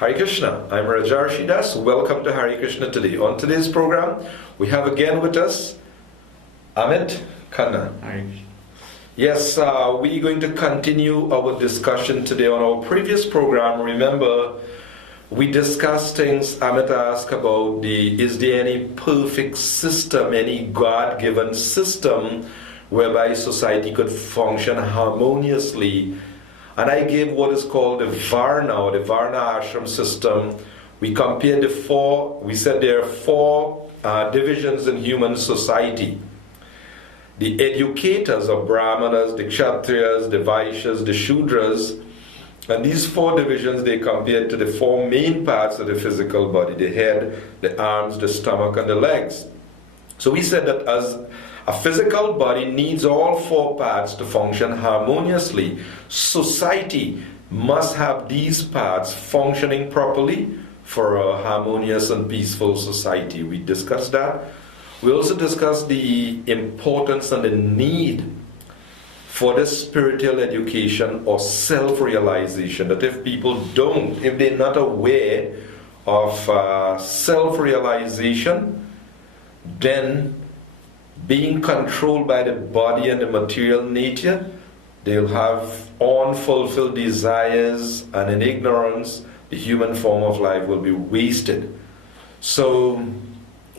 Hare Krishna, I'm Rajarsi Dasa. Welcome to Hare Krishna today. On today's program, we have again with us Amit2. Hare Krishna. Yes, we're going to continue our discussion today on our previous program. Remember, we discussed things. Amit asked about is there any perfect system, any God-given system whereby society could function harmoniously. And I gave what is called the Varna ashram system. We compared we said there are four divisions in human society. The educators of Brahmanas, the Kshatriyas, the Vaishyas, the Shudras. And these four divisions, they compared to the four main parts of the physical body: the head, the arms, the stomach, and the legs. So we said that as a physical body needs all four parts to function harmoniously, society must have these parts functioning properly for a harmonious and peaceful society. We discussed that. We also discussed the importance and the need for this spiritual education or self-realization, that if they're not aware of self-realization, then being controlled by the body and the material nature, they'll have unfulfilled desires, and in ignorance, the human form of life will be wasted. So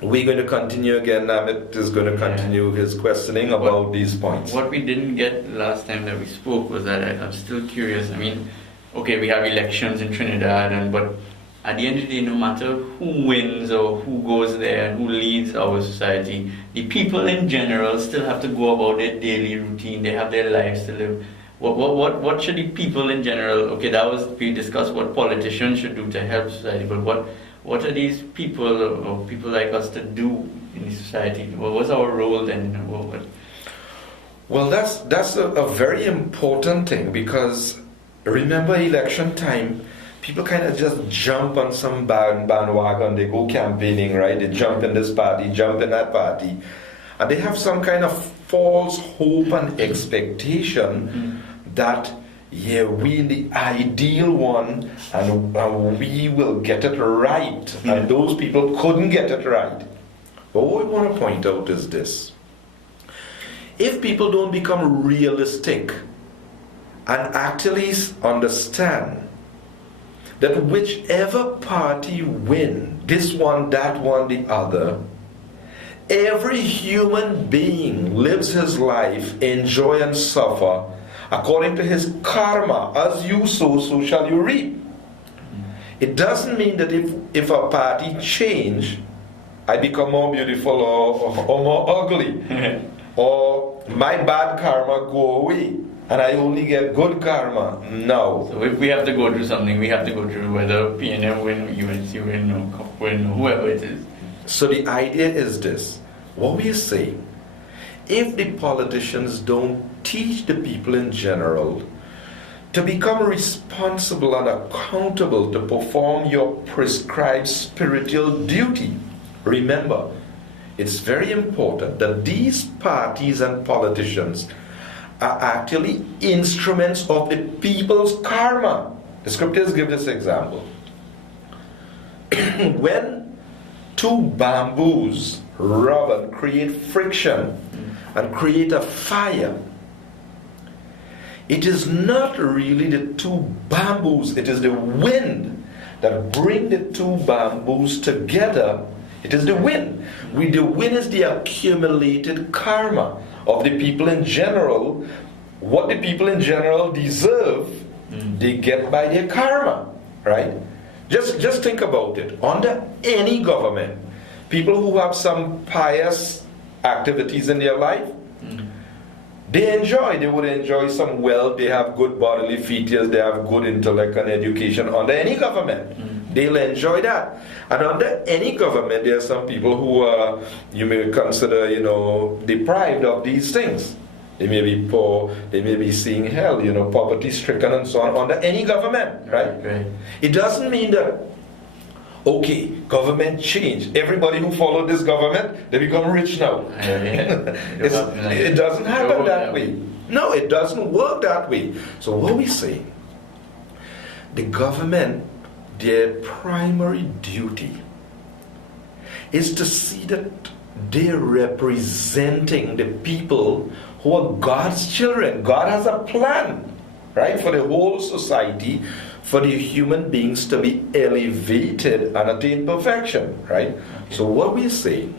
we're going to continue again. Amit is going to continue his questioning about these points. What we didn't get last time that we spoke was that I'm still curious. I mean, okay, we have elections in Trinidad, but at the end of the day, no matter who wins or who goes there and who leads our society, the people in general still have to go about their daily routine. They have their lives to live. What should the people in general? Okay, we discussed what politicians should do to help society, but what are these people or people like us to do in the society? What's our role then? Well, that's a very important thing, because remember, election time, people kind of just jump on some bandwagon. They go campaigning, right? They jump in this party, jump in that party, and they have some kind of false hope and expectation that we're the ideal one, and we will get it right, and those people couldn't get it right. But what we want to point out is this: if people don't become realistic and actually understand that whichever party win, this one, that one, the other, every human being lives his life in joy and suffer according to his karma. As you sow, so shall you reap. It doesn't mean that if a party change, I become more beautiful or more ugly, or my bad karma go away and I only get good karma. No. So if we have to go through something, we have to go through whether PNM win, UNC win, or COP win, or whoever it is. So the idea is this: what we say, if the politicians don't teach the people in general to become responsible and accountable to perform your prescribed spiritual duty, remember, it's very important that these parties and politicians are actually instruments of the people's karma. The scriptures give this example. When two bamboos rub and create friction and create a fire, it is not really the two bamboos, it is the wind that bring the two bamboos together. It is the wind. The wind is the accumulated karma of the people in general. What the people in general deserve, they get by their karma, right? Just think about it. Under any government, people who have some pious activities in their life, they would enjoy some wealth, they have good bodily features, they have good intellect and education under any government. They'll enjoy that. And under any government, there are some people who are, you may consider, deprived of these things. They may be poor, they may be seeing hell, poverty stricken and so on, under any government, right? It doesn't mean that, okay, government changed. Everybody who followed this government, they become rich now. It doesn't happen that way. No, it doesn't work that way. So what we say, the government their primary duty is to see that they're representing the people who are God's children. God has a plan, right, for the whole society, for the human beings to be elevated and attain perfection, right? Okay. So what we say,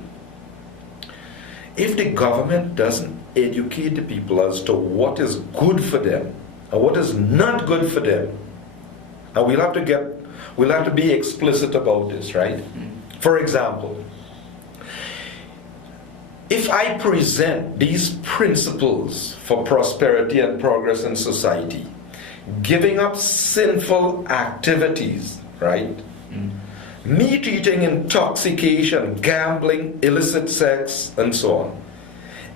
if the government doesn't educate the people as to what is good for them and what is not good for them, and we'll have to be explicit about this, right? For example, if I present these principles for prosperity and progress in society, giving up sinful activities, right? Meat eating, intoxication, gambling, illicit sex, and so on.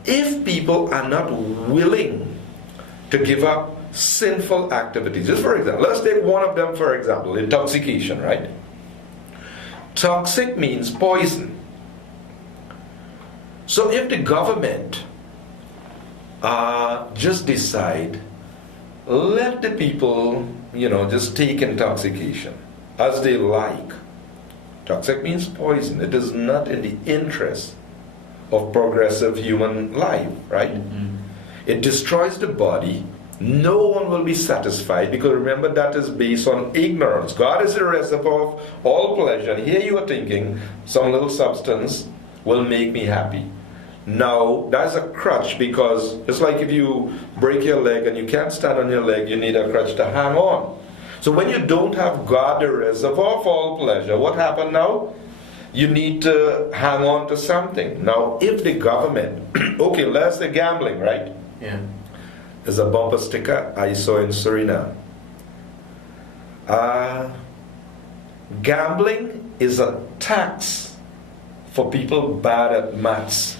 If people are not willing to give up sinful activities, just for example, let's take one of them for example, intoxication, right? Toxic means poison. So if the government just decide, let the people, just take intoxication as they like. Toxic means poison. It is not in the interest of progressive human life, right? Mm-hmm. It destroys the body. No one will be satisfied, because remember, that is based on ignorance. God is the reservoir of all pleasure. And here you are thinking some little substance will make me happy. Now, that's a crutch, because it's like if you break your leg and you can't stand on your leg, you need a crutch to hang on. So when you don't have God, the reservoir of all pleasure, what happened now? You need to hang on to something. Now, if the government, okay, let's say gambling, right? Yeah. There's a bumper sticker I saw in Suriname. Gambling is a tax for people bad at maths.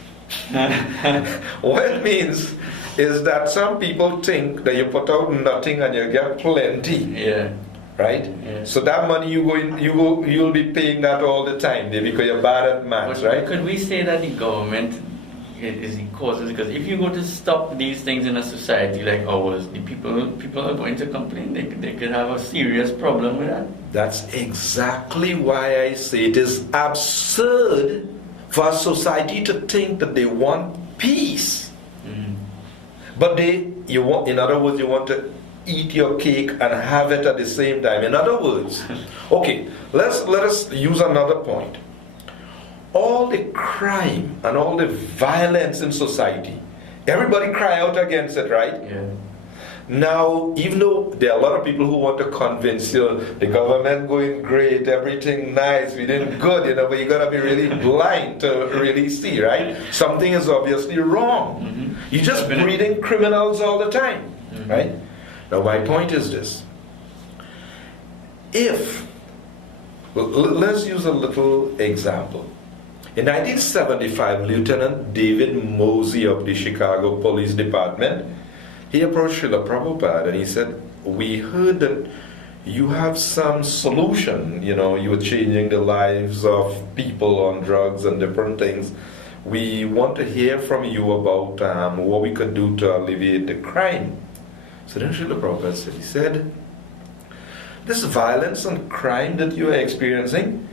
What it means is that some people think that you put out nothing and you get plenty. Yeah. Right? Yeah. So that money you'll be paying that all the time because you're bad at maths, but right? Could we say that the government is the causes? Because if you go to stop these things in a society like ours, the people are going to complain. They could have a serious problem with that. That's exactly why I say it is absurd for a society to think that they want peace. Mm-hmm. But in other words, you want to eat your cake and have it at the same time. In other words, okay, let us use another point. All the crime and all the violence in society, everybody cry out against it, right? Yeah. Now, even though there are a lot of people who want to convince you the government going great, everything nice, we did good, but you gotta be really blind to really see, right? Something is obviously wrong. Mm-hmm. You're just breeding criminals all the time, mm-hmm. right? Now, my point is this. Let's use a little example. In 1975, Lieutenant David Mosey of the Chicago Police Department, he approached Srila Prabhupada and he said, we heard that you have some solution, you were changing the lives of people on drugs and different things. We want to hear from you about what we could do to alleviate the crime. So then Srila Prabhupada said, this violence and crime that you are experiencing,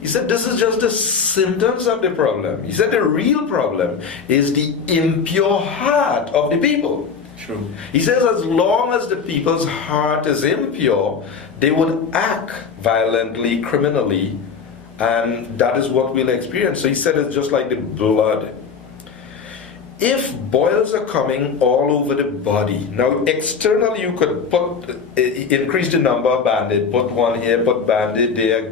he said, this is just the symptoms of the problem. He said, the real problem is the impure heart of the people. True. He says, as long as the people's heart is impure, they would act violently, criminally, and that is what we'll experience. So he said, it's just like the blood. If boils are coming all over the body, now externally you could increase the number of bandit, put one here, put bandit there,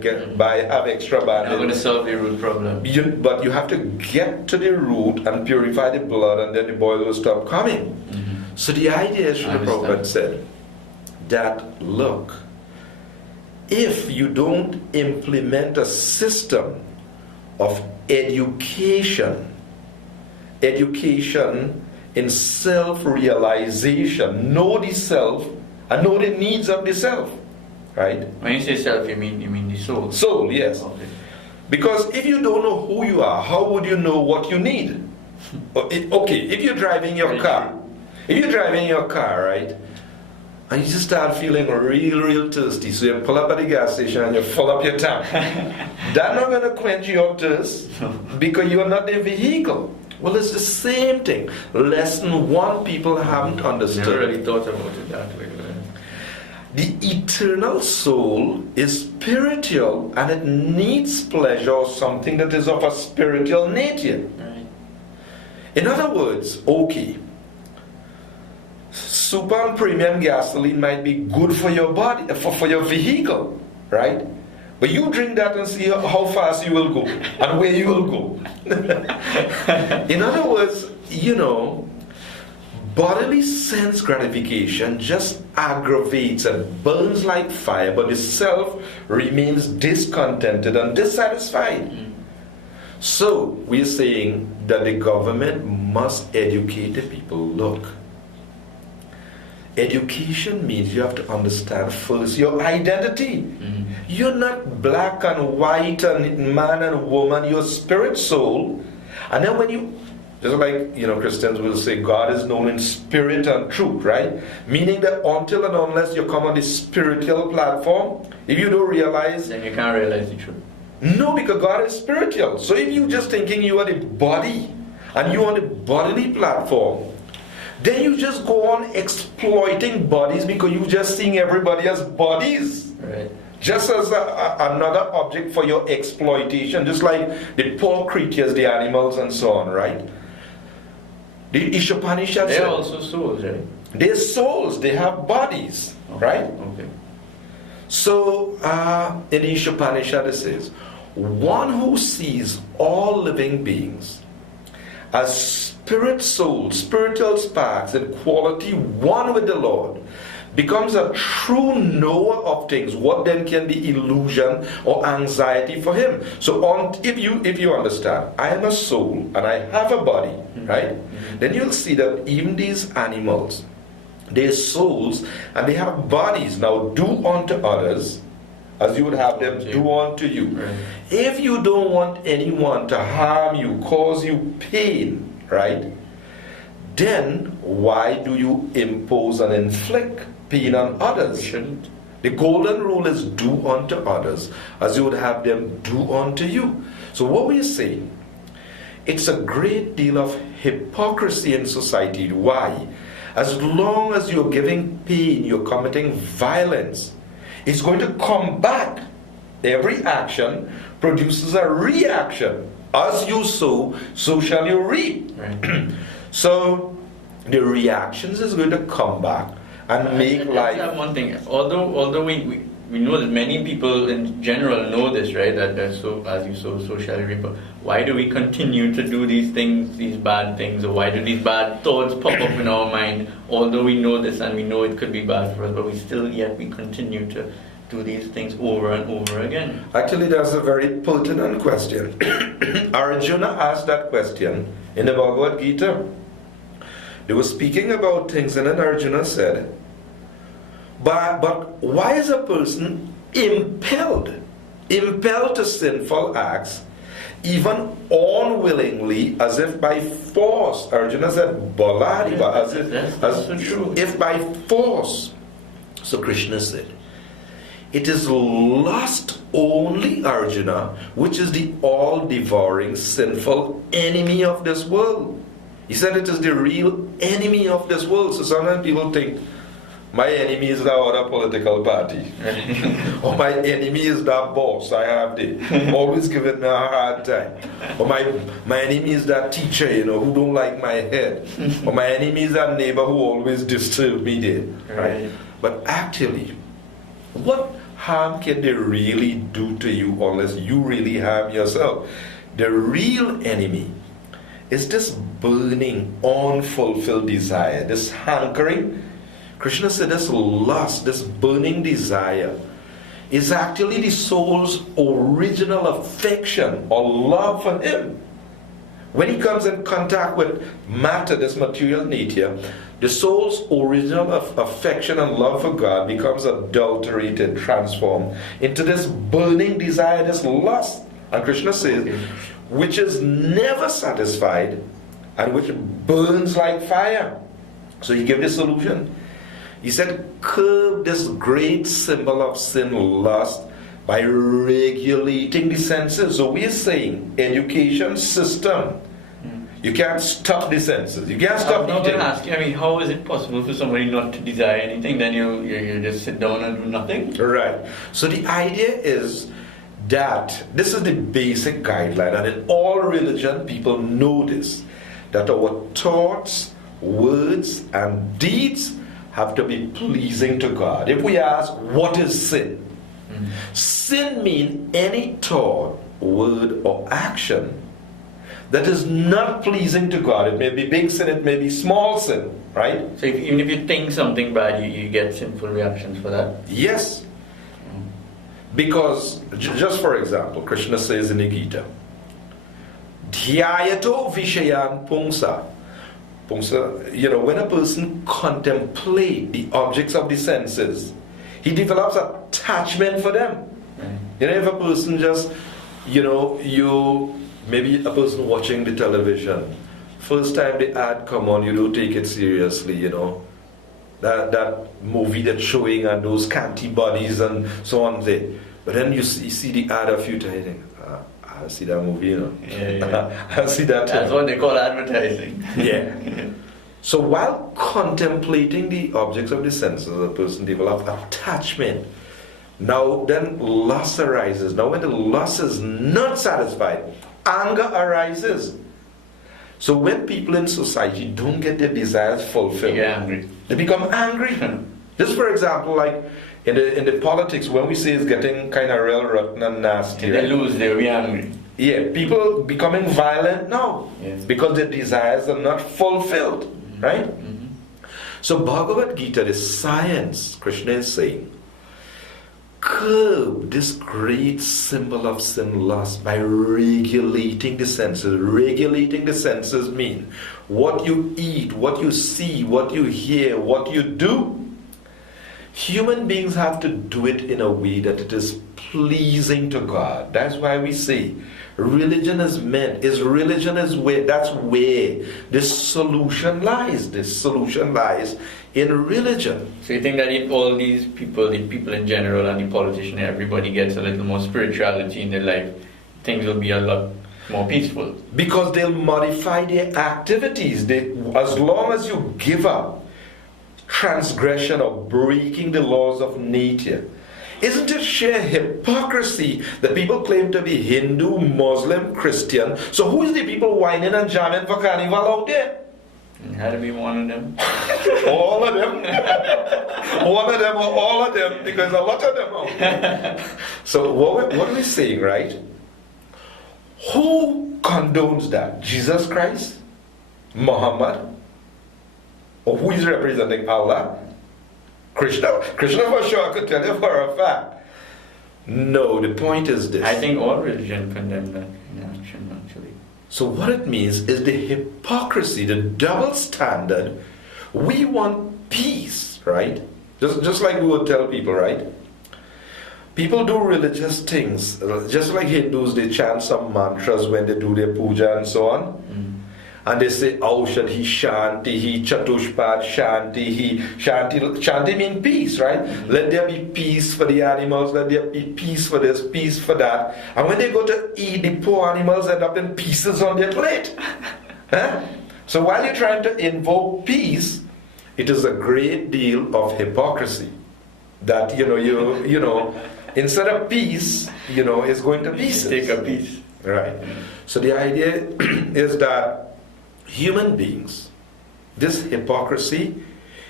have extra bandit. I'm going to solve the root problem. But you have to get to the root and purify the blood, and then the boil will stop coming. Mm-hmm. So the idea is, Srila Prabhupada said, that look, if you don't implement a system of education in self-realization, know the self and know the needs of the self, right? When you say self, you mean the soul? Soul, yes. Okay. Because if you don't know who you are, how would you know what you need? Okay, if you're driving your car, right, and you just start feeling real thirsty. So you pull up at the gas station and you fill up your tank. That's not going to quench your thirst because you are not the vehicle. Well, it's the same thing. Lesson one, people haven't understood. Never really thought about it that way. The eternal soul is spiritual and it needs pleasure or something that is of a spiritual nature. Right. In other words, okay, super and premium gasoline might be good for your body, for your vehicle, right? But you drink that and see how fast you will go and where you will go. In other words, bodily sense gratification just aggravates and burns like fire, but the self remains discontented and dissatisfied. So we're saying that the government must educate the people. Look, education means you have to understand first your identity. You're not black and white and man and woman, you're spirit, soul. And then when you, just like Christians will say, God is known in spirit and truth, right? Meaning that until and unless you come on the spiritual platform, if you don't realize, then you can't realize the truth. No, because God is spiritual. So if you just thinking you are the body and you are on the bodily platform, then you just go on exploiting bodies because you just seeing everybody as bodies. Right. Just as another object for your exploitation, just like the poor creatures, the animals and so on, right? The Ishopanishad They're also souls, right? They're souls, they have bodies, right? Okay. So, in the Ishopanishad it says, one who sees all living beings as spirit souls, spiritual sparks in quality one with the Lord, becomes a true knower of things. What then can be illusion or anxiety for him? So if you understand, I am a soul and I have a body, right? Then you'll see that even these animals, they're souls and they have bodies. Now do unto others as you would have them do unto you. Right. If you don't want anyone to harm you, cause you pain, right? Then why do you impose and inflict pain on others? Shouldn't. The golden rule is do unto others as you would have them do unto you. So what we're saying, it's a great deal of hypocrisy in society. Why? As long as you're giving pain, you're committing violence, it's going to come back. Every action produces a reaction. As you sow, so shall you reap. Right. So the reactions is going to come back and make life. That's one thing. Although we know that many people in general know this, right? That so as you sow, so shall you reap. But why do we continue to do these things, these bad things, or why do these bad thoughts pop up in our mind? Although we know this and we know it could be bad for us, but we continue to do these things over and over again. Actually, that's a very pertinent question. Arjuna asked that question in the Bhagavad Gita. They were speaking about things, and then Arjuna said, but why is a person impelled to sinful acts, even unwillingly, as if by force? Arjuna said, Baladiva, if by force. So Krishna said, it is lust only, Arjuna, which is the all-devouring sinful enemy of this world. He said it is the real enemy of this world. So sometimes people think, my enemy is that other political party. Or my enemy is that boss I have there, always giving me a hard time. Or my enemy is that teacher, who don't like my head. Or my enemy is that neighbor who always disturbs me there. Right? But actually, what harm can they really do to you unless you really harm yourself? The real enemy is this burning, unfulfilled desire, this hankering. Krishna said this lust, this burning desire, is actually the soul's original affection or love for him. When he comes in contact with matter, this material nature, the soul's original affection and love for God becomes adulterated, transformed into this burning desire, this lust. And Krishna says, which is never satisfied and which burns like fire. So he gave the solution. He said, curb this great symbol of sin, lust, by regulating the senses. So we're saying education system. You can't stop the senses. You can't stop I'm not eating. going to ask you, I mean, how is it possible for somebody not to desire anything? Then you just sit down and do nothing? Right. So the idea is that this is the basic guideline, and in all religion, people know this, that our thoughts, words, and deeds have to be pleasing to God. If we ask, what is sin? Sin means any thought, word, or action that is not pleasing to God. It may be big sin, it may be small sin, right? So even if you think something bad, you get sinful reactions for that? Yes. Because, just for example, Krishna says in the Gita, Dhyayato Vishayan Pungsa. Pungsa, when a person contemplates the objects of the senses, he develops attachment for them. If a person just, maybe a person watching the television, first time the ad come on, you don't take it seriously, that movie that's showing and those canty bodies and so on. But then you see the ad a few times, you think, I'll see that movie, Yeah. I'll see that. That's what they call advertising. Yeah. So while contemplating the objects of the senses, a person develops attachment. Now then lust arises. Now when the lust is not satisfied, anger arises. So when people in society don't get their desires fulfilled, They get angry. they become angry. Just for example, like in the politics, when we say it's getting kind of real rotten and nasty, If they lose, they'll be angry. yeah, people becoming violent now Yes. because their desires are not fulfilled, right? So Bhagavad Gita, the science, Krishna is saying, curb this great symbol of sin, lust, by regulating the senses. Regulating the senses mean what you eat, what you see, what you hear, what you do. Human beings have to do it in a way that it is pleasing to God. That's why we say religion is meant, that's where this solution lies. This solution lies in religion. So you think that if all these people, the people in general and the politician, everybody gets a little more spirituality in their life, things will be a lot more peaceful? Because they'll modify their activities. As long as you give up transgression or breaking the laws of nature, isn't it sheer hypocrisy that people claim to be Hindu, Muslim, Christian? So who is the people whining and jamming for carnival out there? It had to be one of them. All of them. One of them or all of them, because a lot of them are. So what are we saying, right? Who condones that? Jesus Christ? Muhammad? Or who is representing Allah? Krishna? Krishna for sure, I could tell you for a fact. No, the point is this. I think all religion condemn that in action, actually. So what it means is the hypocrisy, the double standard. We want peace, right? Just like we would tell people, right? People do religious things. Just like Hindus, they chant some mantras when they do their puja and so on. And they say, Aushad hi Shanti, hi Chatushpad Shanti, hi Shanti. Shanti means peace, right? Let there be peace for the animals, let there be peace for this, peace for that. And when they go to eat, the poor animals end up in pieces on their plate. Huh? So while you're trying to invoke peace, it is a great deal of hypocrisy. That, instead of peace, it's going to pieces. Take a piece. Right. So the idea is that human beings, this hypocrisy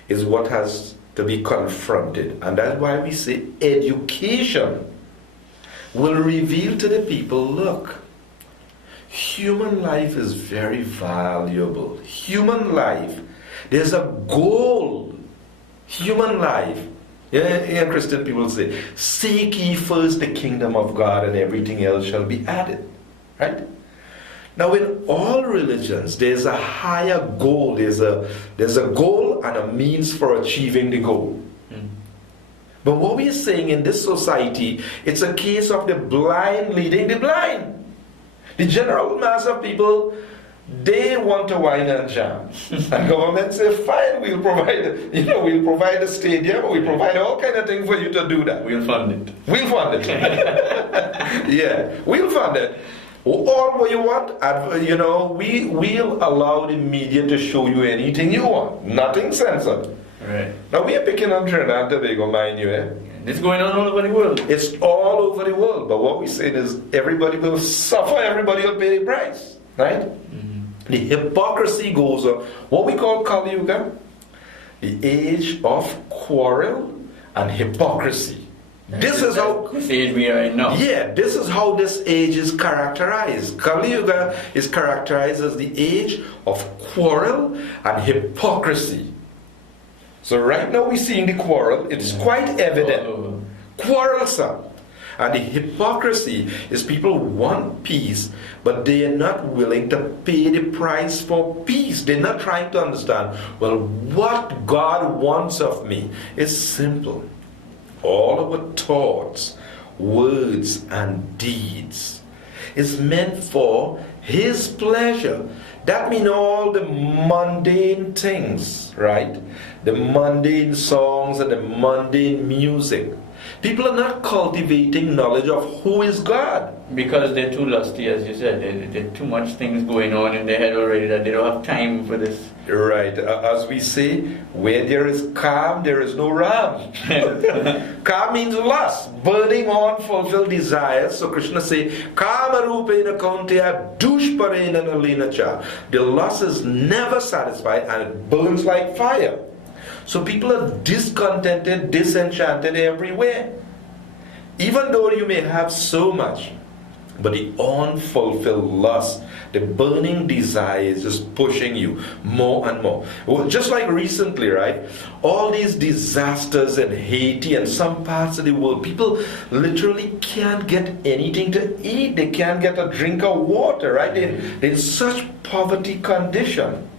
is what has to be confronted. And that's why we say education will reveal to the people, look, human life is very valuable. Human life, there's a goal. Human life, Christian people say, seek ye first the kingdom of God and everything else shall be added. Right? Now in all religions, there's a higher goal. There's a goal and a means for achieving the goal. But what we are saying in this society, it's a case of the blind leading the blind. The general mass of people, they want to wine and jam. And government say, fine, we'll provide, we'll provide a stadium, we'll provide all kind of things for you to do that. We'll fund it. We'll fund it. Yeah, we'll fund it. All what you want, we'll allow the media to show you anything you want. Nothing censored. Right. Now we are picking on Trinidad and Tobago, mind you, eh? It's going on all over the world. It's all over the world. But what we say is everybody will suffer, everybody will pay the price. Right? Mm-hmm. The hypocrisy goes on. What we call Kali Yuga, the age of quarrel and hypocrisy. This is how this age we are in now. Yeah, this is how this age is characterized. Kali Yuga is characterized as the age of quarrel and hypocrisy. So right now we're seeing the quarrel. It's quite evident. Quarrelsome. And the hypocrisy is people want peace, but they are not willing to pay the price for peace. They're not trying to understand, well, what God wants of me is simple. All our thoughts, words, and deeds is meant for His pleasure. That means all the mundane things, right? The mundane songs and the mundane music. People are not cultivating knowledge of who is God. Because they're too lusty, as you said. There are too much things going on in their head already that they don't have time for this. Right. As we say, where there is calm, there is no ram. Calm means lust, burning on fulfilled desires. So Krishna say, Kama rupena kaunteya dushparena nalinacha. The lust is never satisfied and it burns like fire. So people are discontented, disenchanted everywhere. Even though you may have so much, but the unfulfilled lust, the burning desire is just pushing you more and more. Well, just like recently, right? All these disasters in Haiti and some parts of the world, people literally can't get anything to eat. They can't get a drink of water, right? They're in such poverty condition.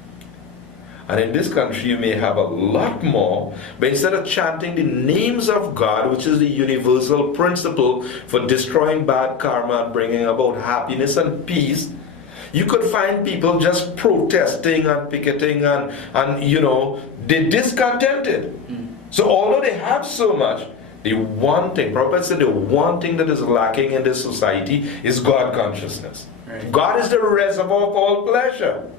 And in this country you may have a lot more, but instead of chanting the names of God, which is the universal principle for destroying bad karma and bringing about happiness and peace, you could find people just protesting and picketing and they're discontented. So although they have so much, the one thing, Prabhupada said, the one thing that is lacking in this society is God consciousness. Right. God is the reservoir of all pleasure.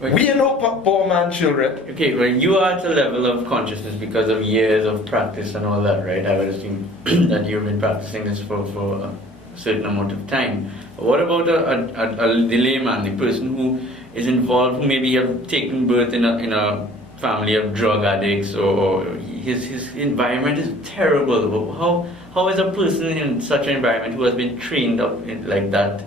We are no poor man children. Okay, well, you are at a level of consciousness because of years of practice and all that, right? I would assume that you've been practicing this for a certain amount of time. What about the layman, the person who is involved, who maybe have taken birth in a family of drug addicts, or his environment is terrible? How is a person in such an environment who has been trained up like that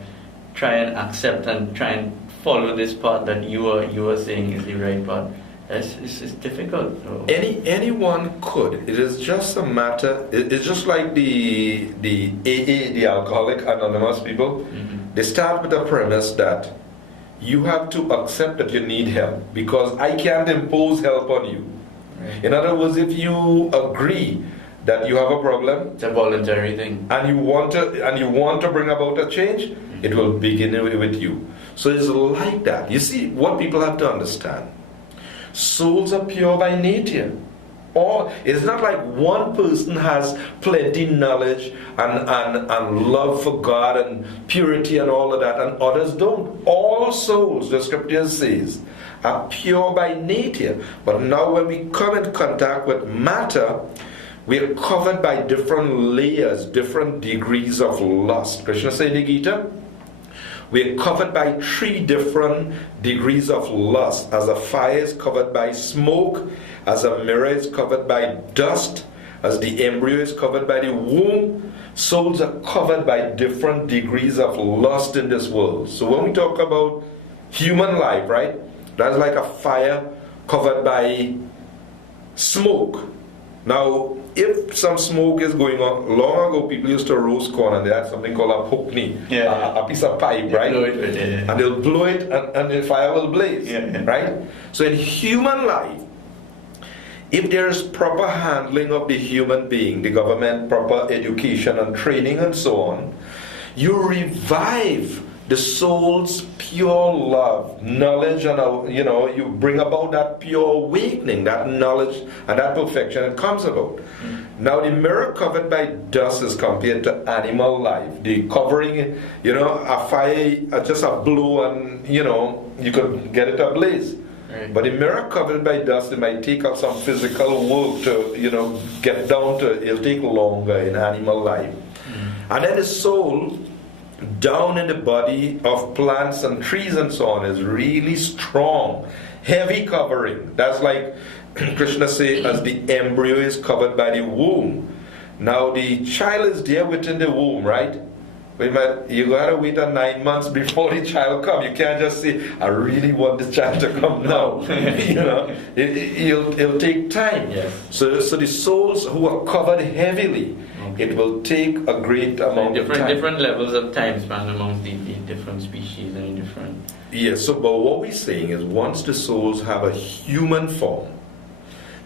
try and accept and try and follow this path that you are saying is the right path? It's difficult. Anyone could. It is just a matter. It's just like the AA, the Alcoholic Anonymous people. Mm-hmm. They start with the premise that you have to accept that you need help because I can't impose help on you. Right. In other words, if you agree that you have a problem, it's a voluntary thing, and you want to bring about a change, mm-hmm. It will begin with you. So it's like that. You see, what people have to understand, souls are pure by nature. Or it's not like one person has plenty knowledge and love for God and purity and all of that, and others don't. All souls, the scripture says, are pure by nature. But now when we come in contact with matter, we are covered by different layers, different degrees of lust. Krishna said in the Gita, we are covered by 3 different degrees of lust. As a fire is covered by smoke, as a mirror is covered by dust, as the embryo is covered by the womb, souls are covered by different degrees of lust in this world. So when we talk about human life, right, that's like a fire covered by smoke. Now, if some smoke is going on, long ago people used to roast corn and they had something called a hookney, a piece of pipe, right? And they'll blow it and the fire will blaze, right? So in human life, if there is proper handling of the human being, the government, proper education and training and so on, you revive the soul's pure love, knowledge, and you bring about that pure awakening, that knowledge and that perfection. It comes about. Now the mirror covered by dust is compared to animal life. The covering, a fire, just a blow, and you could get it ablaze. Right. But the mirror covered by dust, it might take up some physical work to get down to. It'll take longer in animal life. And then the soul, down in the body of plants and trees and so on, is really strong, heavy covering. That's like Krishna says, as the embryo is covered by the womb. Now the child is there within the womb, right? You gotta wait 9 months before the child comes. You can't just say, I really want the child to come now. It'll take time. Yes. So the souls who are covered heavily, it will take a great amount of time. Different levels of time span amongst the different species and different. Yes, but what we're saying is once the souls have a human form,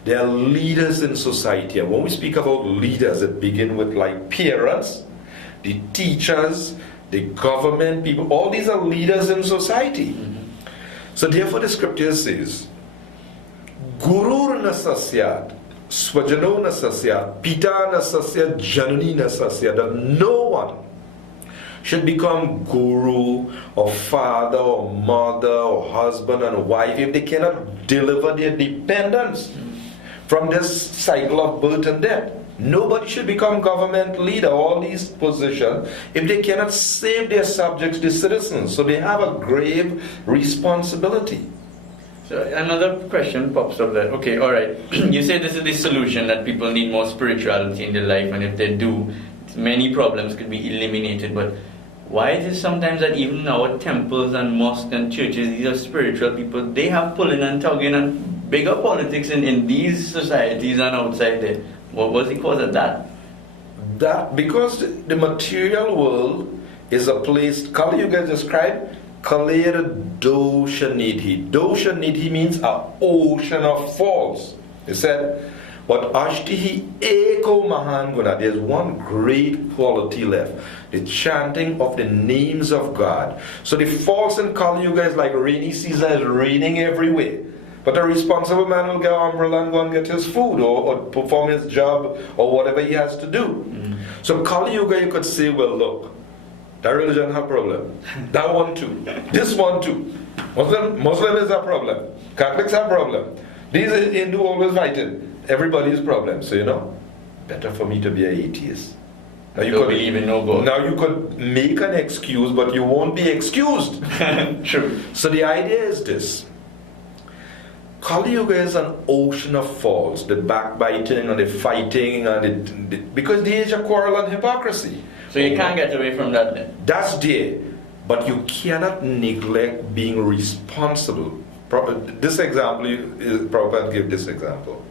they are leaders in society. And when we speak about leaders, it begins with like parents, the teachers, the government people. All these are leaders in society. So therefore the scripture says, Guru nasasyat, Swajano nasasyat, Pita nasasyat, Janani nasasyat, that no one should become guru or father or mother or husband and wife if they cannot deliver their dependence from this cycle of birth and death. Nobody should become government leader, all these positions, if they cannot save their subjects, the citizens. So they have a grave responsibility. So another question pops up there. Okay, all right. You say this is the solution, that people need more spirituality in their life, and if they do, many problems could be eliminated. But why is it sometimes that even in our temples and mosques and churches, these are spiritual people, they have pulling and tugging and bigger politics in these societies and outside there? What was the cause of that? That because the material world is a place, Kali Yuga described, Kalera Dosha Nidhi. Dosha Nidhi means an ocean of faults. He said, but Ashtihi Eko Mahan Guna, there's one great quality left, the chanting of the names of God. So the faults in Kali Yuga is like rainy season, is raining everywhere. But a responsible man will get an umbrella and go and get his food or perform his job or whatever he has to do. So Kali Yuga, you could say, well, look, that religion have problem. That one too. This one too. Muslim is a problem. Catholics have problem. These Hindu always fighting. Everybody's problem. So better for me to be an atheist. Now you could believe in no God. Now you could make an excuse, but you won't be excused. True. So the idea is this. Kali Yuga is an ocean of faults, the backbiting and the fighting, and because the age of quarrel and hypocrisy. So you can't get away from that then? That's there, but you cannot neglect being responsible. This example, Prabhupada gave this example.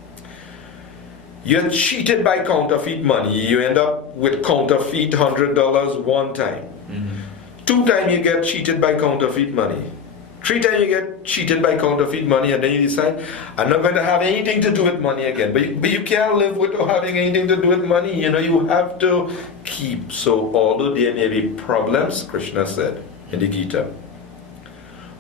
You're cheated by counterfeit money. You end up with counterfeit $100 one time. 2 times you get cheated by counterfeit money. 3 times you get cheated by counterfeit money, and then you decide, I'm not going to have anything to do with money again. But you can't live without having anything to do with money. You have to keep. So although there may be problems, Krishna said in the Gita,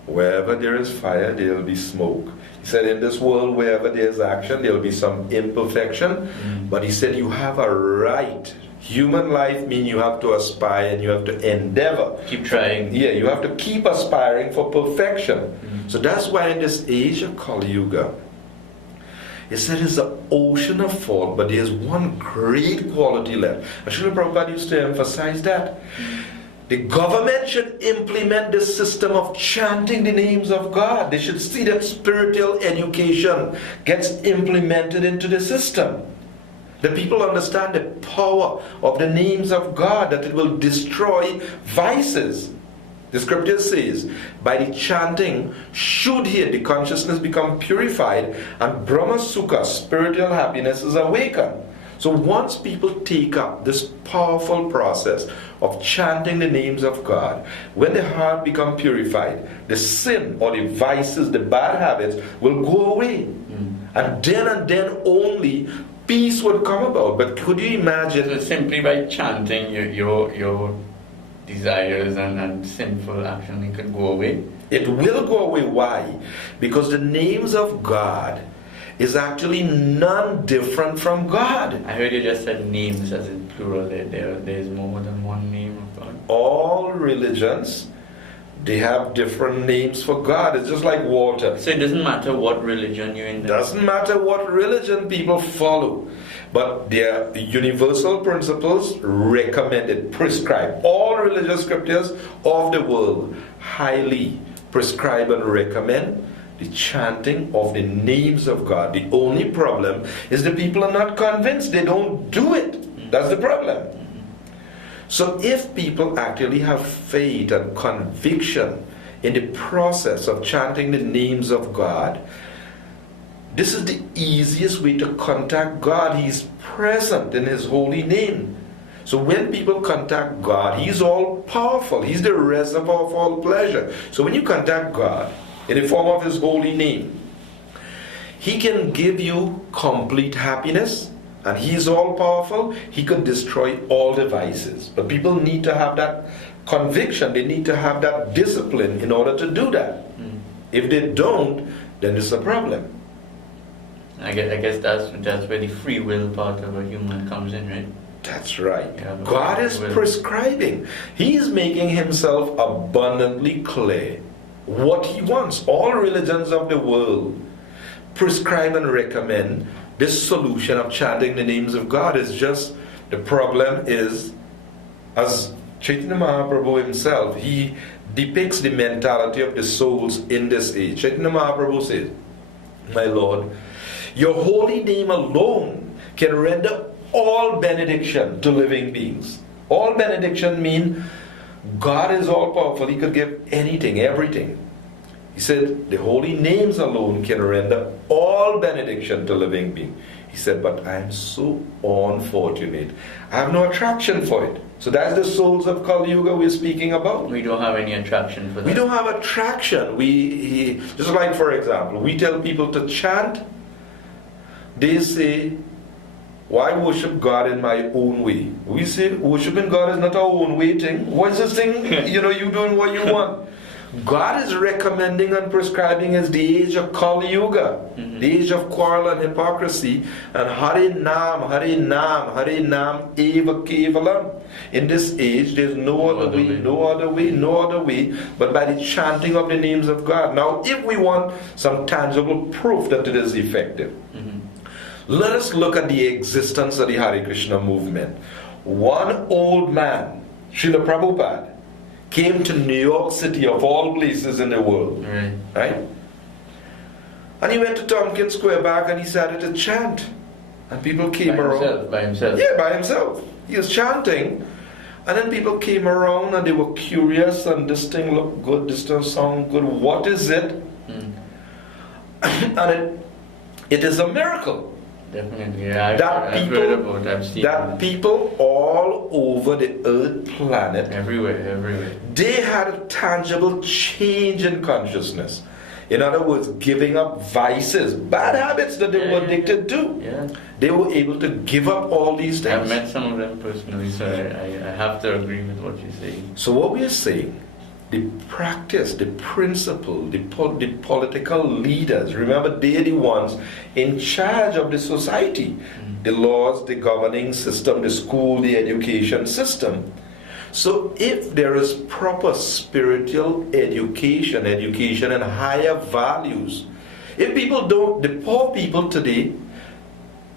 wherever there is fire, there will be smoke. He said in this world, wherever there is action, there will be some imperfection. But he said you have a right. Human life means you have to aspire and you have to endeavor. Keep trying. Yeah, you have to keep aspiring for perfection. So that's why in this age of Kali Yuga, it said it's an ocean of fault, but there's one great quality left. And Srila Prabhupada used to emphasize that. The government should implement this system of chanting the names of God. They should see that spiritual education gets implemented into the system. The people understand the power of the names of God, that it will destroy vices. The scripture says, by the chanting, should here the consciousness become purified and Brahma Sukha, spiritual happiness, is awakened. So once people take up this powerful process of chanting the names of God, when the heart becomes purified, the sin or the vices, the bad habits will go away. And then only peace would come about. But could you imagine? So simply by chanting, you're desires and sinful action, it could go away? It will go away. Why? Because the names of God is actually none different from God. I heard you just said names as in plural. There's more than one name of God. All religions, they have different names for God. It's just like water. So it doesn't matter what religion you're in. It doesn't matter what religion people follow, but their universal principles recommended, prescribed. All religious scriptures of the world highly prescribe and recommend the chanting of the names of God. The only problem is the people are not convinced. They don't do it. That's the problem. So if people actually have faith and conviction in the process of chanting the names of God, this is the easiest way to contact God. He's present in His holy name. So when people contact God, He's all powerful. He's the reservoir of all pleasure. So when you contact God in the form of His holy name, He can give you complete happiness, and He's all powerful. He could destroy all the vices. But people need to have that conviction. They need to have that discipline in order to do that. If they don't, then it's a problem. I guess that's where the free will part of a human comes in, right? That's right. Yeah, God is prescribing. He is making Himself abundantly clear what He wants. All religions of the world prescribe and recommend this solution of chanting the names of God. Is just, the problem is, as Chaitanya Mahaprabhu himself, he depicts the mentality of the souls in this age. Chaitanya Mahaprabhu says, my Lord, your holy name alone can render all benediction to living beings. All benediction mean God is all powerful. He could give anything, everything. He said the holy names alone can render all benediction to living beings. He said, but I am so unfortunate. I have no attraction for it. So that's the souls of Kali Yuga we're speaking about. We don't have any attraction for that. We don't have attraction. Just like, for example, we tell people to chant. They say, why worship God in my own way? We say, worshiping God is not our own way thing. What's this thing? You doing what you want. God is recommending and prescribing is the age of Kali Yuga, the age of quarrel and hypocrisy, and Hare Nam, Hare Nam, Hare Nam, Eva Kevalam. In this age, there's no other way, but by the chanting of the names of God. Now, if we want some tangible proof that it is effective, let us look at the existence of the Hare Krishna movement. One old man, Srila Prabhupada, came to New York City, of all places in the world. Right? And he went to Tompkins Square back and he started to chant. And people came around. By himself? Yeah, by himself. He was chanting. And then people came around and they were curious, and this thing looked good, this thing sound good. What is it? And it is a miracle. Definitely, yeah, I've heard about it, I've seen that people all over the earth planet, everywhere, they had a tangible change in consciousness. In other words, giving up vices, bad habits that they were addicted to. Yeah. They were able to give up all these things. I've met some of them personally, so I have to agree with what you're saying. So what we are saying, the practice, the principle, the political leaders, remember, they're the ones in charge of the society, the laws, the governing system, the school, the education system. So if there is proper spiritual education and higher values, if people don't, the poor people today,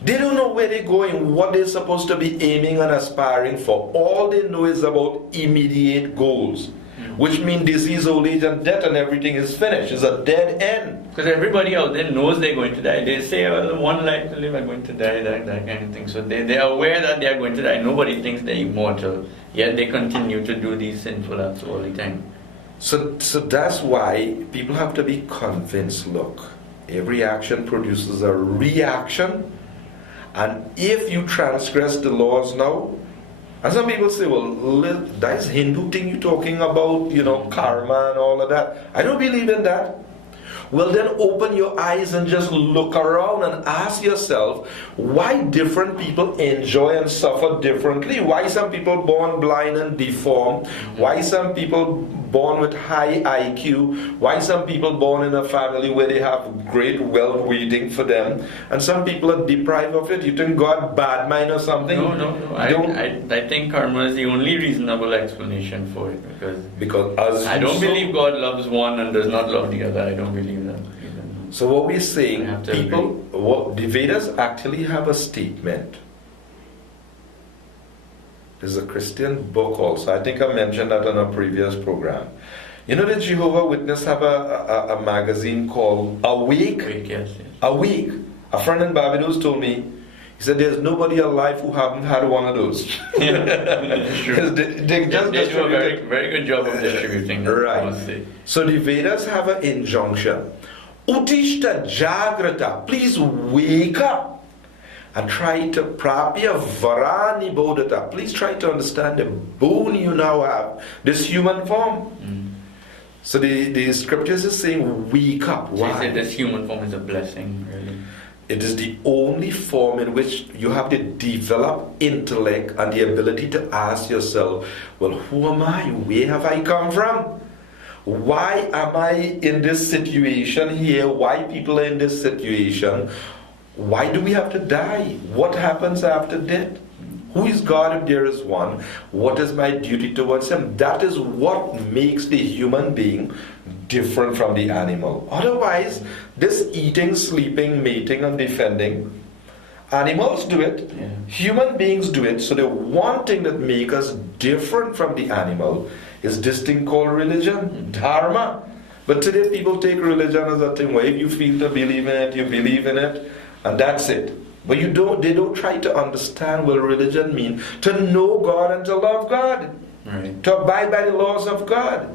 they don't know where they're going, what they're supposed to be aiming and aspiring for. All they know is about immediate goals, which mean disease, old age, and death, and everything is finished. It's a dead end. Because everybody out there knows they're going to die. They say, well, one life to live, I'm going to die, that kind of thing. So they are aware that they're going to die. Nobody thinks they're immortal. Yet they continue to do these sinful acts all the time. So that's why people have to be convinced, look, every action produces a reaction. And if you transgress the laws now, and some people say, well, that's Hindu thing you're talking about, karma and all of that. I don't believe in that. Well, then open your eyes and just look around and ask yourself why different people enjoy and suffer differently. Why some people born blind and deformed? Why some people born with high IQ? Why some people born in a family where they have great wealth waiting for them, and some people are deprived of it? You think God bad mind or something? No. I think karma is the only reasonable explanation for it, because as I don't believe God loves one and does not love the other. I don't believe that. So what we're saying, the Vedas actually have a statement. There's a Christian book also. I think I mentioned that on a previous program. You know, the Jehovah Witness have a magazine called Awake? Yes. Awake. A friend in Barbados told me, he said, there's nobody alive who haven't had one of those. Yeah, that's true. they just do a very good job of distributing them, right. So the Vedas have an injunction. Utishta Jagrata, please wake up and try to prapya varani bodhata. Please try to understand the boon you now have, this human form. So the scriptures is saying wake up. So why? you said this human form is a blessing, really. It is the only form in which you have to develop intellect and the ability to ask yourself, well, who am I? Where have I come from? Why am I in this situation here? Why people are in this situation? Why do we have to die? What happens after death? Who is God if there is one? What is my duty towards Him? That is what makes the human being different from the animal. Otherwise, this eating, sleeping, mating, and defending, animals do it. Yeah. Human beings do it. So the one thing that makes us different from the animal is this thing called religion, dharma. But today people take religion as a thing where if you feel to believe in it, you believe in it, and that's it. But they don't try to understand what religion means. To know God and to love God. Right. To abide by the laws of God.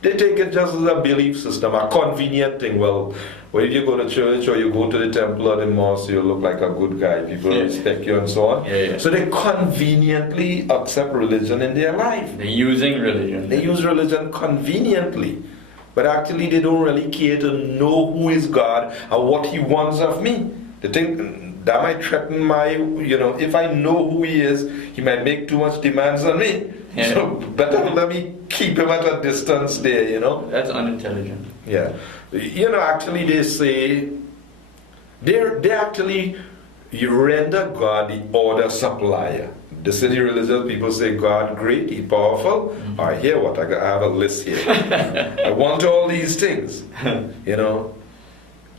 They take it just as a belief system, a convenient thing. Well, if you go to church or you go to the temple or the mosque, you look like a good guy. People respect you and so on. Yeah. So they conveniently accept religion in their life. They're using religion. They use religion conveniently. But actually they don't really care to know who is God and what He wants of me. They think that might threaten my, if I know who He is, He might make too much demands on me. Yeah. So better let me keep Him at a distance there, That's unintelligent. Yeah. Actually they say, they actually render God the order supplier. The city religious people say, God great, He powerful. All right, here what? I have a list here. I want all these things.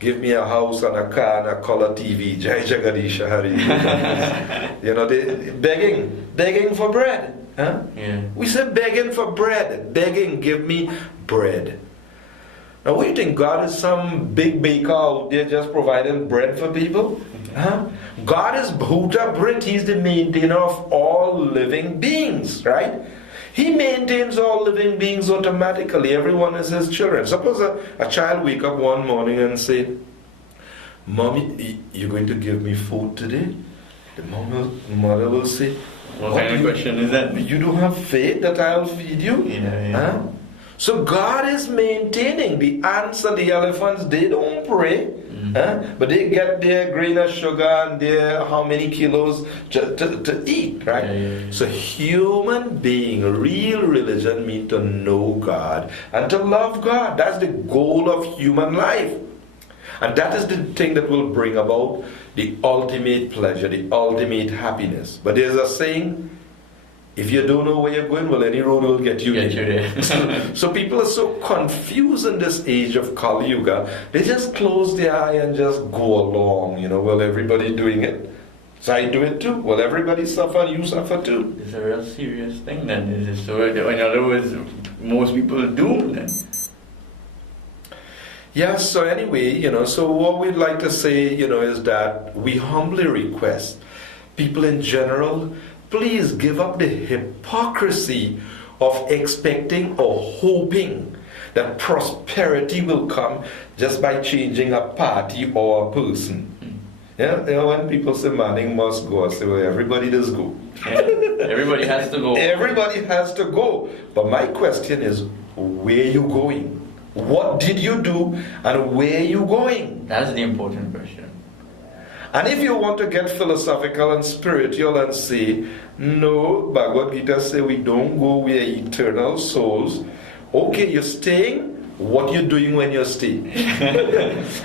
Give me a house and a car and a color TV. Jai Jagadisha Hari. They begging for bread. Huh? Yeah. We say begging for bread. Begging, give me bread. Now, what do you think? God is some big baker out there just providing bread for people? Huh? God is Bhuta Brit. He's the maintainer of all living beings, right? He maintains all living beings automatically. Everyone is His children. Suppose a child wake up one morning and say, Mommy, you're going to give me food today? The mother will say, what kind of question is that? You don't have faith that I'll feed you? Yeah. Huh? So God is maintaining. The ants and the elephants, they don't pray. But they get their grain of sugar and their how many kilos to eat, right? Yeah. So human being, real religion means to know God and to love God. That's the goal of human life. And that is the thing that will bring about the ultimate pleasure, the ultimate happiness. But there's a saying, if you don't know where you're going, well, any road will get you there. So people are so confused in this age of Kali Yuga, they just close their eye and just go along. Well, everybody doing it, so I do it too. Well, everybody suffer, you suffer too. It's a real serious thing then. Is it? So in other words, most people are doomed then. Yeah, so anyway, so what we'd like to say, is that we humbly request people in general, please give up the hypocrisy of expecting or hoping that prosperity will come just by changing a party or a person. Yeah, when people say Manning must go, I say, well, everybody does go. Yeah, everybody has to go. Everybody has to go. But my question is, where are you going? What did you do and where are you going? That's the important question. And if you want to get philosophical and spiritual and say, no, Bhagavad Gita say we don't go, we are eternal souls. Okay, you're staying. What you're doing when you stay.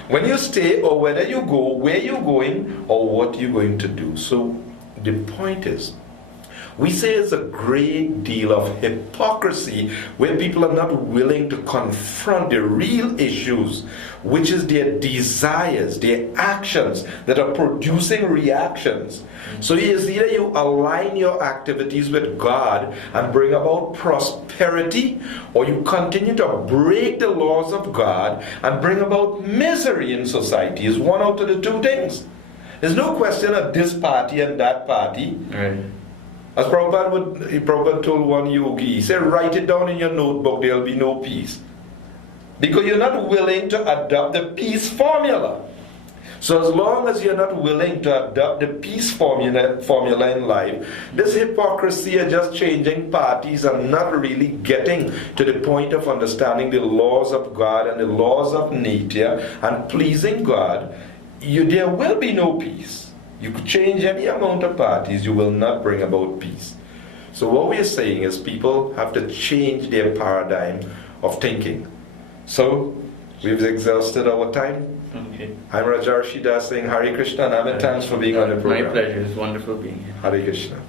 When you stay, or whether you go, where you're going, or what you're going to do. So the point is, we say it's a great deal of hypocrisy where people are not willing to confront the real issues, which is their desires, their actions that are producing reactions. So it's either you align your activities with God and bring about prosperity, or you continue to break the laws of God and bring about misery in society. It's one out of the two things. There's no question of this party and that party. Right. As Prabhupada told one yogi, he said, write it down in your notebook, there'll be no peace. Because you're not willing to adopt the peace formula. So as long as you're not willing to adopt the peace formula in life, this hypocrisy of just changing parties and not really getting to the point of understanding the laws of God and the laws of nature and pleasing God, there will be no peace. You could change any amount of parties, you will not bring about peace. So what we are saying is people have to change their paradigm of thinking. So we've exhausted our time. Okay. I'm Rajarsi Dasa saying Hare Krishna and Amit, thanks for being on the program. My pleasure. It's wonderful being here. Hare Krishna.